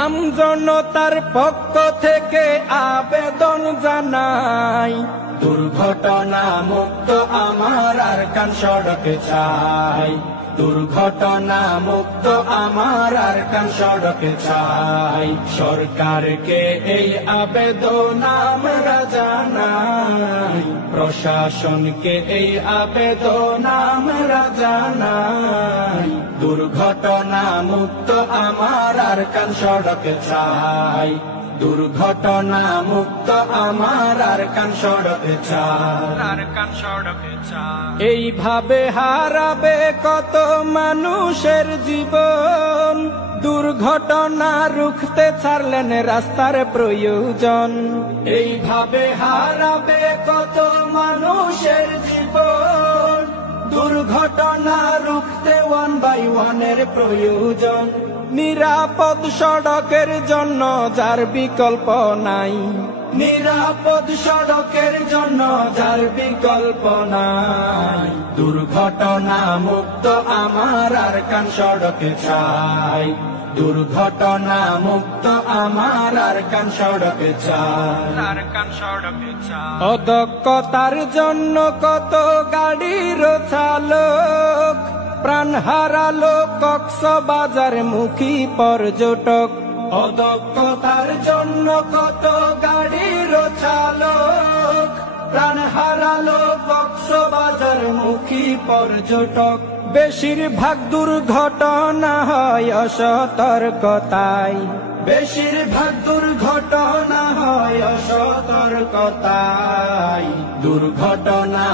আমজনতার পক্ষ থেকে আবেদন জানাই, দুর্ঘটনা মুক্ত আমার আরকান সড়ক চাই। দুর্ঘটনা মুক্ত আমার আরকান সড়ক চাই। সরকারকে এই আবেদন আমরা জানাই, প্রশাসনকে এই আবেদন আমরা জানাই। দুর্ঘটনা মুক্ত আমার আরকান সড়ক চাই। দুর্ঘটনা মুক্ত আমার আরকান সড়ক চাই। এইভাবে হারাবে কত মানুষের জীবন, দুর্ঘটনা রুখতে ছাড়লেন রাস্তার প্রয়োজন। এইভাবে হারাবে কত মানুষের জীবন, দুর্ঘটনা রুখতে 1 by 1 এর প্রয়োজন। নিরাপদ সড়কের জন্য যার বিকল্প নাই, নিরাপদ সড়কের জন্য যার বিকল্প নাই। দুর্ঘটনা মুক্ত আমার আরকান সড়ক চাই। দুর্ঘটনা মুক্ত আমার আরকান সড়ক চাই। অদক্ষতার জন্য কত গাড়ির চালক প্রাণ হারালো কক্সবাজার মুখী পর্যটক। অদক্ষতার জন্য কত গাড়ির চালক প্রাণ হারালো কক্সবাজার মুখী পর্যটক। বেশিরভাগ দুর্ঘটনা হয় অসতর্কতায়, বেশিরভাগ দুর্ঘটনা হয় অসতর্কতায়। দুর্ঘটনা